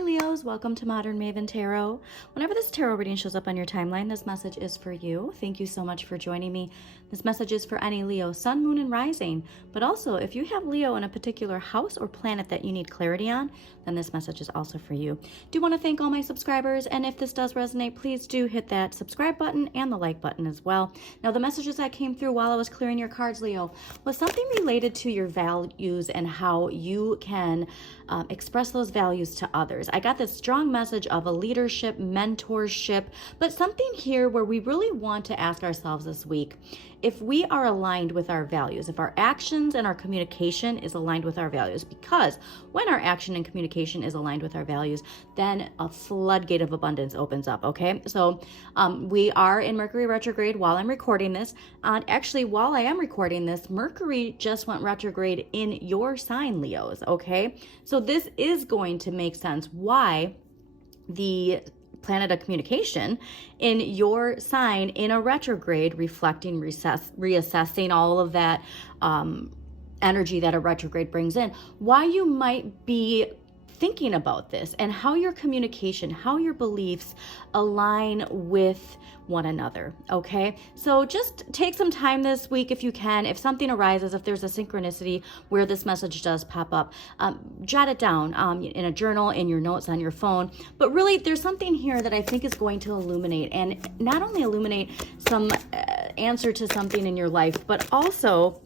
Hi Leos, welcome to Modern Maven Tarot. Whenever this tarot reading shows up on your timeline, this message is for you. Thank you so much for joining me. This message is for any Leo, Sun, Moon, and Rising. But also, if you have Leo in a particular house or planet that you need clarity on, then this message is also for you. Do want to thank all my subscribers, and if this does resonate, please do hit that subscribe button and the like button as well. Now, the messages that came through while I was clearing your cards, Leo, was something related to your values and how you can express those values to others. I got this strong message of a leadership, mentorship, but something here where we really want to ask ourselves this week if we are aligned with our values, if our actions and our communication is aligned with our values. Because when our action and communication is aligned with our values, then a floodgate of abundance opens up, okay? So we are in Mercury retrograde while I'm recording this. Actually, while I am recording this, Mercury just went retrograde in your sign, Leos, okay? So this is going to make sense why the planet of communication in your sign in a retrograde, reflecting, reassessing all of that energy that a retrograde brings in, why you might be thinking about this and how your communication, how your beliefs align with one another, okay? So just take some time this week if you can. If something arises, if there's a synchronicity where this message does pop up, jot it down in a journal, in your notes on your phone. But really, there's something here that I think is going to illuminate, and not only illuminate some answer to something in your life, but also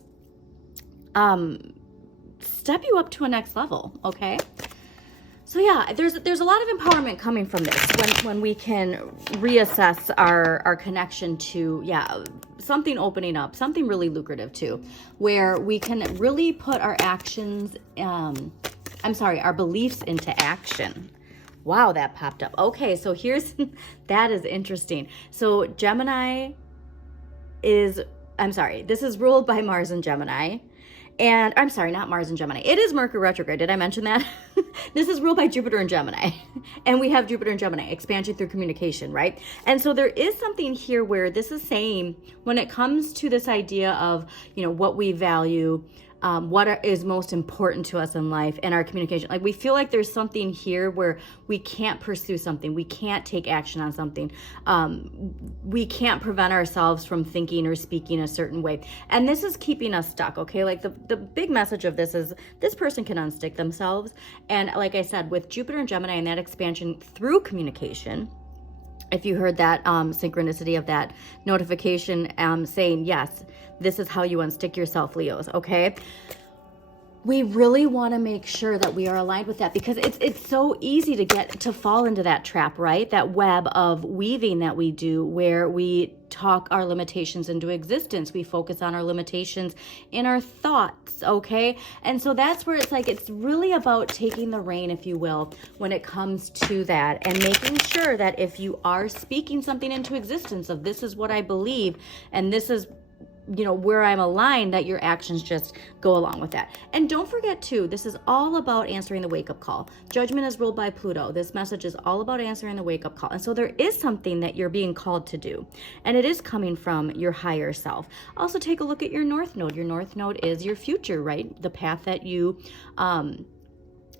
step you up to a next level, okay? So yeah, there's a lot of empowerment coming from this when we can reassess our connection to, something opening up, something really lucrative too, where we can really put our actions, our beliefs into action. Wow, that popped up. Okay, so that is interesting. So this is ruled by Mars and Gemini. And I'm sorry, not Mars and Gemini. It is Mercury retrograde. Did I mention that? This is ruled by Jupiter and Gemini. And we have Jupiter and Gemini, expansion through communication, right? And so there is something here where this is saying when it comes to this idea of, what we value, what is most important to us in life and our communication. Like we feel like there's something here where we can't pursue something. We can't take action on something. We can't prevent ourselves from thinking or speaking a certain way. And this is keeping us stuck, okay? Like the big message of this is this person can unstick themselves. And like I said, with Jupiter and Gemini and that expansion through communication, if you heard that synchronicity of that notification saying, yes, this is how you unstick yourself, Leos, okay? We really want to make sure that we are aligned with that because it's so easy to fall into that trap, right? That web of weaving that we do where we talk our limitations into existence. We focus on our limitations in our thoughts, okay? And so that's where it's really about taking the rein, if you will, when it comes to that and making sure that if you are speaking something into existence of this is what I believe and this is where I'm aligned, that your actions just go along with that. And don't forget too, this is all about answering the wake-up call. Judgment is ruled by Pluto. This message is all about answering the wake-up call. And so there is something that you're being called to do. And it is coming from your higher self. Also take a look at your North Node. Your North Node is your future, right? The path that you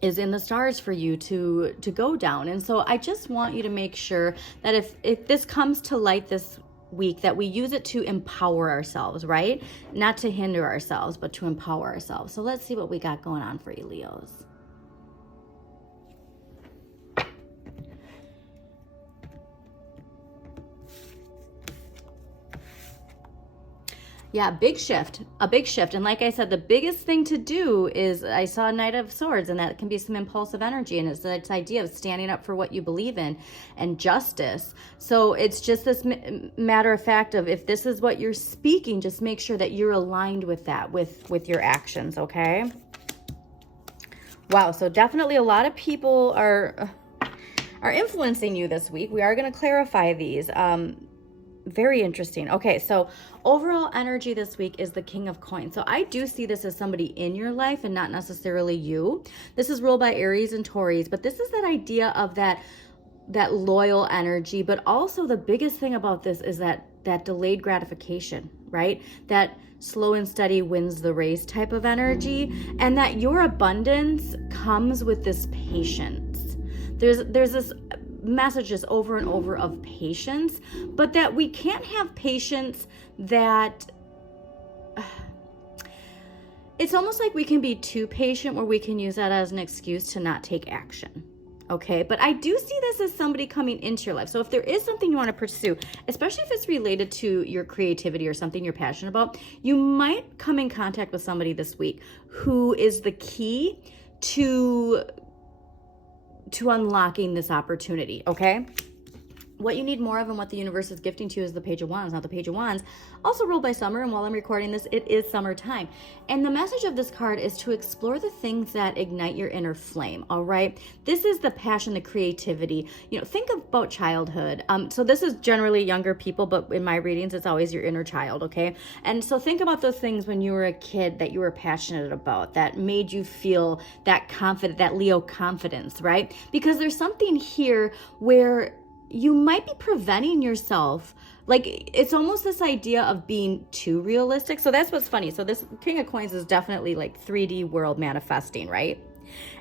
is in the stars for you to go down. And so I just want you to make sure that if this comes to light this week, that we use it to empower ourselves, right? Not to hinder ourselves, but to empower ourselves. So let's see what we got going on for you, Leos. Yeah, a big shift. And like I said, the biggest thing to do is, I saw a Knight of Swords, and that can be some impulsive energy. And it's this idea of standing up for what you believe in and justice. So it's just this matter of fact of if this is what you're speaking, just make sure that you're aligned with that, with your actions, okay? Wow, so definitely a lot of people are influencing you this week. We are going to clarify these. Very interesting. Okay, so overall energy this week is the King of Coins. So I do see this as somebody in your life and not necessarily you. This is ruled by Aries and Taurus, but this is that idea of that loyal energy. But also the biggest thing about this is that delayed gratification, right? That slow and steady wins the race type of energy, and that your abundance comes with this patience. There's this message just over and over of patience, but that we can't have patience that it's almost like we can be too patient where we can use that as an excuse to not take action. Okay, but I do see this as somebody coming into your life. So if there is something you want to pursue, especially if it's related to your creativity or something you're passionate about, you might come in contact with somebody this week who is the key to unlocking this opportunity, okay? What you need more of and what the universe is gifting to you is the Page of Wands. Now, the Page of Wands also ruled by summer, and while I'm recording this, it is summertime. And the message of this card is to explore the things that ignite your inner flame, all right? This is the passion, the creativity. You know, think about childhood. So this is generally younger people, but in my readings, it's always your inner child, okay? And so think about those things when you were a kid that you were passionate about, that made you feel that confident, that Leo confidence, right? Because there's something here where you might be preventing yourself. Like, it's almost this idea of being too realistic. So that's what's funny. So this King of Coins is definitely like 3D world manifesting, right?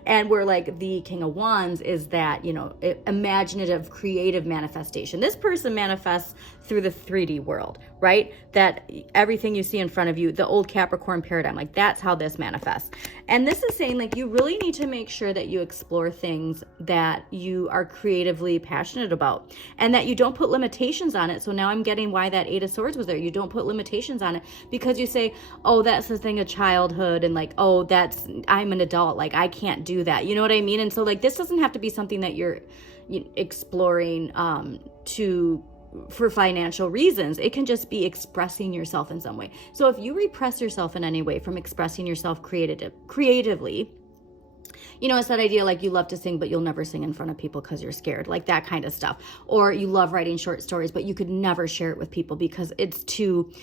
And where like the King of Wands is that, you know, imaginative, creative manifestation. This person manifests through the 3D world, right? That everything you see in front of you, the old Capricorn paradigm, like that's how this manifests. And this is saying like you really need to make sure that you explore things that you are creatively passionate about and that you don't put limitations on it. So now I'm getting why that Eight of Swords was there. You don't put limitations on it because you say, oh, that's the thing of childhood, and like, oh, I'm an adult, like I can't do that. You know what I mean? And so like this doesn't have to be something that you're exploring for financial reasons. It can just be expressing yourself in some way. So if you repress yourself in any way from expressing yourself creatively, you know, it's that idea like you love to sing, but you'll never sing in front of people because you're scared, like that kind of stuff. Or you love writing short stories, but you could never share it with people because it's too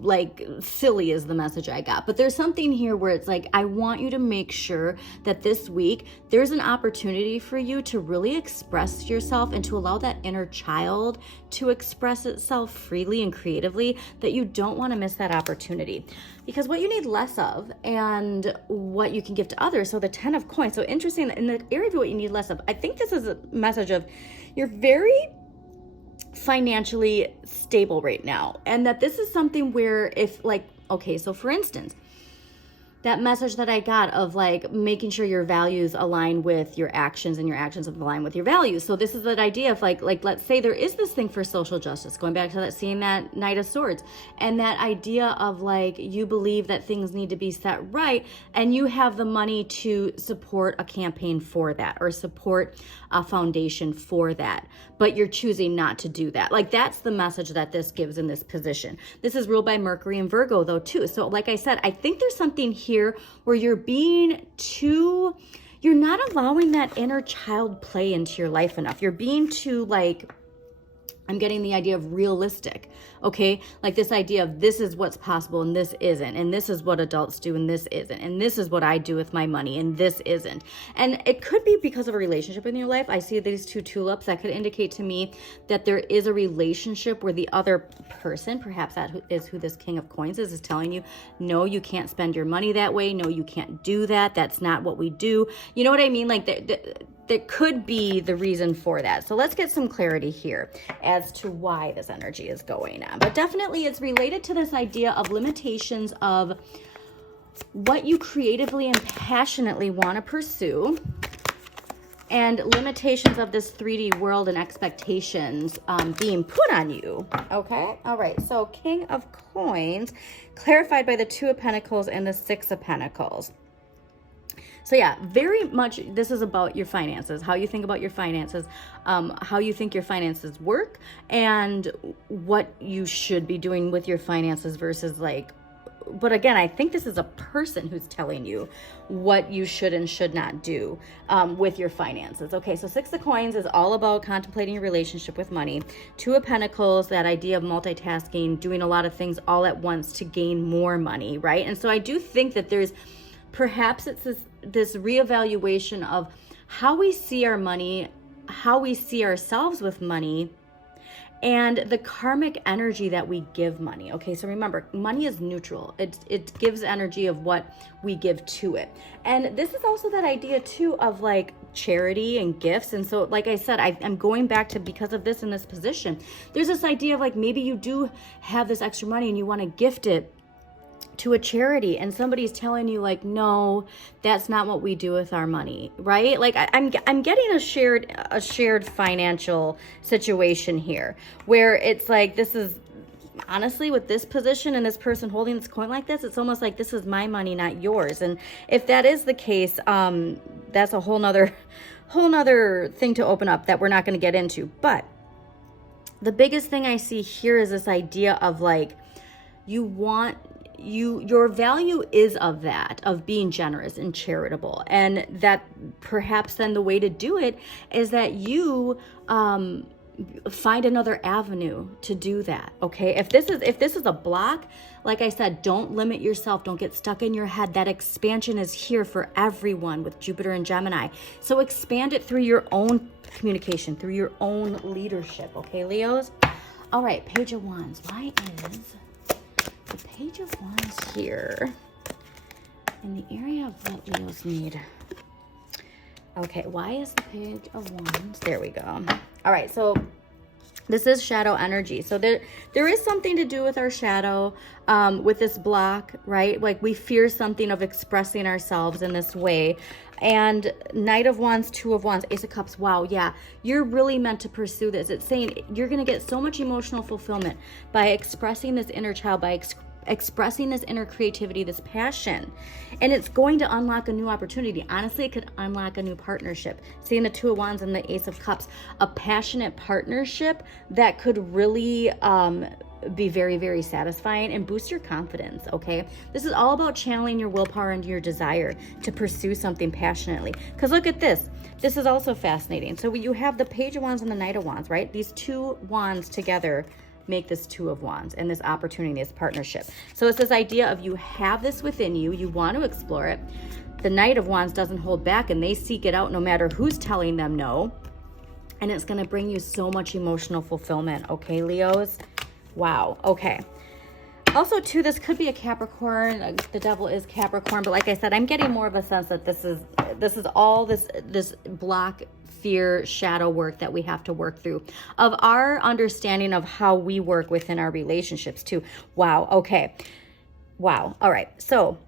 like silly is the message I got. But there's something here where it's like, I want you to make sure that this week there's an opportunity for you to really express yourself and to allow that inner child to express itself freely and creatively, that you don't want to miss that opportunity. Because what you need less of and what you can give to others. So the 10 of Coins. So interesting in the area of what you need less of. I think this is a message of you're very financially stable right now, and that this is something where if like, okay, so for instance, that message that I got of like making sure your values align with your actions and your actions align with your values. So this is that idea of like let's say there is this thing for social justice, going back to that, seeing that Knight of Swords, and that idea of like you believe that things need to be set right and you have the money to support a campaign for that or support a foundation for that, but you're choosing not to do that. Like that's the message that this gives in this position. This is ruled by Mercury and Virgo though too. So like I said, I think there's something here where you're not allowing that inner child play into your life enough. You're being too like, I'm getting the idea of realistic, okay? Like this idea of this is what's possible and this isn't, and this is what adults do and this isn't, and this is what I do with my money and this isn't. And it could be because of a relationship in your life. I see these two tulips. That could indicate to me that there is a relationship where the other person, perhaps that is who this King of Coins is telling you, no, you can't spend your money that way. No, you can't do that. That's not what we do. You know what I mean? Like that could be the reason for that. So let's get some clarity here as to why this energy is going on. But definitely it's related to this idea of limitations of what you creatively and passionately want to pursue, and limitations of this 3D world and expectations being put on you. Okay? All right. So King of Coins clarified by the Two of Pentacles and the Six of Pentacles. So yeah, very much this is about your finances, how you think about your finances, how you think your finances work, and what you should be doing with your finances versus like, but again, I think this is a person who's telling you what you should and should not do with your finances. Okay, so Six of Coins is all about contemplating your relationship with money. Two of Pentacles, that idea of multitasking, doing a lot of things all at once to gain more money, right? And so I do think that there's, perhaps it's this reevaluation of how we see our money, how we see ourselves with money, and the karmic energy that we give money. Okay, so remember, money is neutral. It gives energy of what we give to it. And this is also that idea too of like charity and gifts. And so, like I said, I'm going back to, because of this in this position, there's this idea of like, maybe you do have this extra money and you want to gift it to a charity, and somebody's telling you like, no, that's not what we do with our money, right? Like I'm getting a shared financial situation here, where it's like, this is honestly, with this position and this person holding this coin like this, it's almost like this is my money, not yours. And if that is the case, that's a whole nother thing to open up that we're not going to get into. But the biggest thing I see here is this idea of like, your value is of being generous and charitable, and that perhaps then the way to do it is that you find another avenue to do that. Okay, if this is a block, like I said, don't limit yourself, don't get stuck in your head. That expansion is here for everyone with Jupiter and Gemini, so expand it through your own communication, through your own leadership. Okay, Leos. All right, Page of Wands. Why is the Page of Wands here in the area of what Leos need? Okay, why is the Page of Wands? There we go. All right, so this is shadow energy. So there is something to do with our shadow, with this block, right? Like we fear something of expressing ourselves in this way. And Knight of Wands, Two of Wands, Ace of Cups. Wow, yeah, you're really meant to pursue this. It's saying you're going to get so much emotional fulfillment by expressing this inner child, by expressing this inner creativity, this passion, and it's going to unlock a new opportunity. Honestly, it could unlock a new partnership. Seeing the Two of Wands and the Ace of Cups, a passionate partnership that could really be very, very satisfying and boost your confidence. Okay, this is all about channeling your willpower and your desire to pursue something passionately. Because look at this is also fascinating. So you have the Page of Wands and the Knight of Wands, right? These two wands together make this Two of Wands and this opportunity, this partnership. So it's this idea of you have this within you, you want to explore it. The Knight of Wands doesn't hold back, and they seek it out no matter who's telling them no. And it's going to bring you so much emotional fulfillment. Okay, Leos? Wow. Okay. Also, too, this could be a Capricorn. The Devil is Capricorn, but like I said, I'm getting more of a sense that this is all this block, fear, shadow work that we have to work through, of our understanding of how we work within our relationships too. Wow. Okay. Wow. All right. So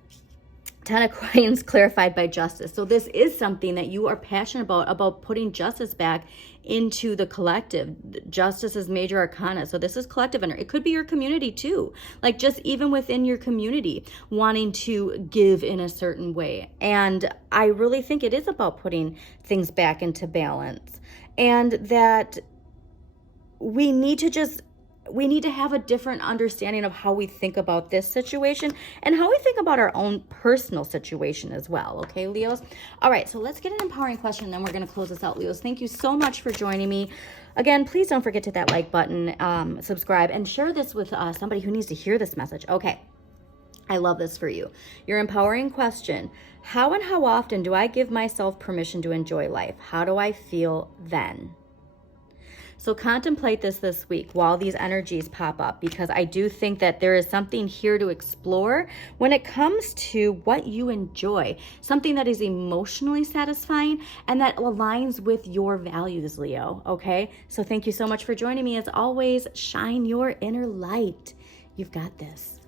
10 of Coins clarified by justice. So this is something that you are passionate about putting justice back into the collective. Justice is major arcana. So this is collective energy. It could be your community too. Like just even within your community, wanting to give in a certain way. And I really think it is about putting things back into balance. And that we need to have a different understanding of how we think about this situation and how we think about our own personal situation as well. Okay, Leos? All right, so let's get an empowering question, and then we're going to close this out, Leos. Thank you so much for joining me. Again, please don't forget to hit that like button, subscribe, and share this with somebody who needs to hear this message. Okay, I love this for you. Your empowering question: how and how often do I give myself permission to enjoy life? How do I feel then? So contemplate this week while these energies pop up, because I do think that there is something here to explore when it comes to what you enjoy, something that is emotionally satisfying and that aligns with your values, Leo. Okay, so thank you so much for joining me. As always, shine your inner light. You've got this.